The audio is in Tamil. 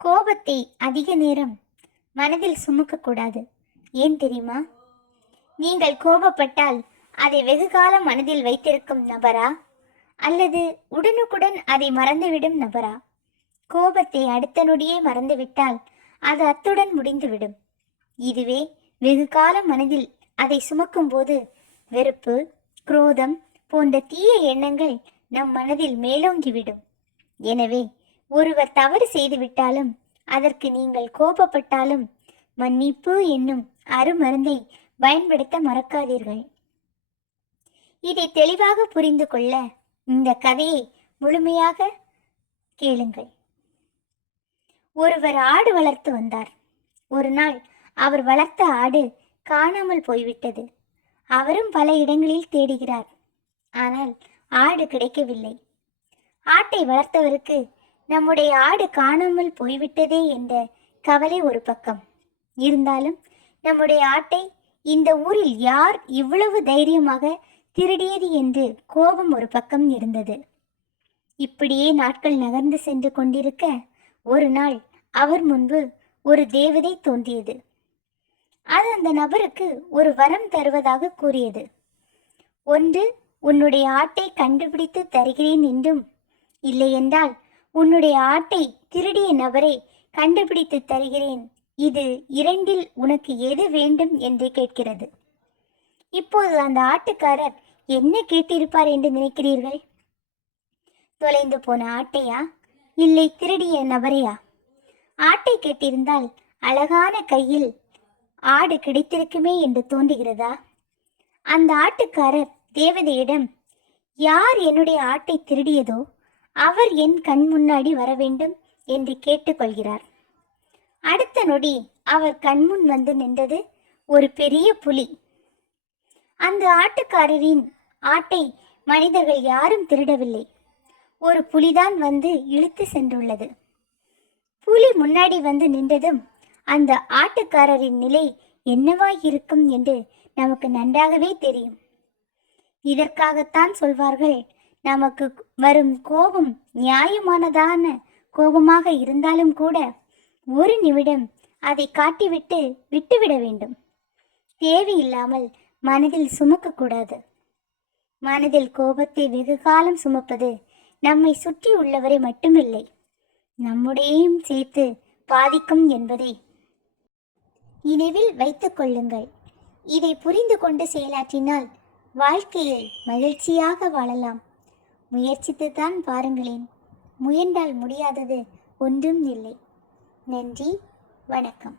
கோபத்தை அதிக நேரம் மனதில் சுமக்கக்கூடாது. ஏன் தெரியுமா? நீங்கள் கோபப்பட்டால் அதை வெகு காலம் மனதில் வைத்திருக்கும் நபரா? அல்லது உடனுக்குடன் அதை மறந்துவிடும் நபரா? கோபத்தை அடுத்த நொடியே மறந்துவிட்டால் அது அத்துடன் முடிந்துவிடும். இதுவே வெகு காலம் மனதில் அதை சுமக்கும்போது வெறுப்பு குரோதம் போன்ற தீய எண்ணங்கள் நம் மனதில் மேலோங்கிவிடும். எனவே ஒருவர் தவறு செய்துவிட்டாலும் அதற்கு நீங்கள் கோபப்பட்டாலும் மன்னிப்பு என்னும் அருமருந்தை பயன்படுத்த மறக்காதீர்கள். இதை தெளிவாக புரிந்து கொள்ள இந்த கதையை முழுமையாக கேளுங்கள். ஒருவர் ஆடு வளர்த்து வந்தார். ஒரு நாள் அவர் வளர்த்த ஆடு காணாமல் போய்விட்டது. அவரும் பல இடங்களில் தேடுகிறார். ஆனால் ஆடு கிடைக்கவில்லை. ஆட்டை வளர்த்தவருக்கு நம்முடைய ஆடு காணாமல் போய்விட்டதே என்ற கவலை ஒரு பக்கம். இருந்தாலும் நம்முடைய ஆட்டை இந்த ஊரில் யார் இவ்வளவு தைரியமாக திருடியது என்று கோபம் ஒரு பக்கம் இருந்தது. இப்படியே நாட்கள் நகர்ந்து சென்று கொண்டிருக்க ஒரு நாள் அவர் முன்பு ஒரு தேவதை தோன்றியது. அது அந்த நபருக்கு ஒரு வரம் தருவதாக கூறியது. ஒன்று உன்னுடைய ஆட்டை கண்டுபிடித்து தருகிறேன் என்றும் இல்லையென்றால் உன்னுடைய ஆட்டை திருடிய நபரை கண்டுபிடித்து தருகிறேன். இது இரண்டில் உனக்கு எது வேண்டும் என்று கேட்கிறது. இப்போது அந்த ஆட்டுக்காரர் என்ன கேட்டிருப்பார் என்று நினைக்கிறீர்கள்? தொலைந்து போன ஆட்டையா? இல்லை திருடிய நபரையா? ஆட்டை கேட்டிருந்தால் அழகான கையில் ஆடு கிடைத்திருக்குமே என்று தோன்றுகிறதா? அந்த ஆட்டுக்காரர் தேவதையிடம் யார் என்னுடைய ஆட்டை திருடியதோ அவர் என் கண் முன்னாடி வர வேண்டும் என்று கேட்டுக்கொள்கிறார். அடுத்த நொடி அவர் கண்முன் வந்து நின்றது ஒரு பெரிய புலி. அந்த ஆட்டுக்காரரின் ஆட்டை மனிதர்கள் யாரும் திருடவில்லை. ஒரு புலிதான் வந்து இழுத்து சென்றுள்ளது. புலி முன்னாடி வந்து நின்றதும் அந்த ஆட்டுக்காரரின் நிலை என்னவாய் இருக்கும் என்று நமக்கு நன்றாகவே தெரியும். இதற்காகத்தான் சொல்வார்கள் நமக்கு வரும் கோபம் நியாயமானதான கோபமாக இருந்தாலும் கூட ஒரு நிமிடம் அதை காட்டிவிட்டு விட்டுவிட வேண்டும். தேவையில்லாமல் மனதில் சுமக்கக்கூடாது. மனதில் கோபத்தை வெகு காலம் சுமப்பது நம்மை சுற்றி உள்ளவரை மட்டுமில்லை நம்முடையும் சேர்த்து பாதிக்கும் என்பதை நினைவில் வைத்துக் கொள்ளுங்கள். இதை புரிந்து கொண்டு செயலாற்றினால் வாழ்க்கையை மகிழ்ச்சியாக வாழலாம். முயற்சித்துத்தான் பாருங்களேன். முயன்றால் முடியாதது ஒன்றும் இல்லை. நன்றி வணக்கம்.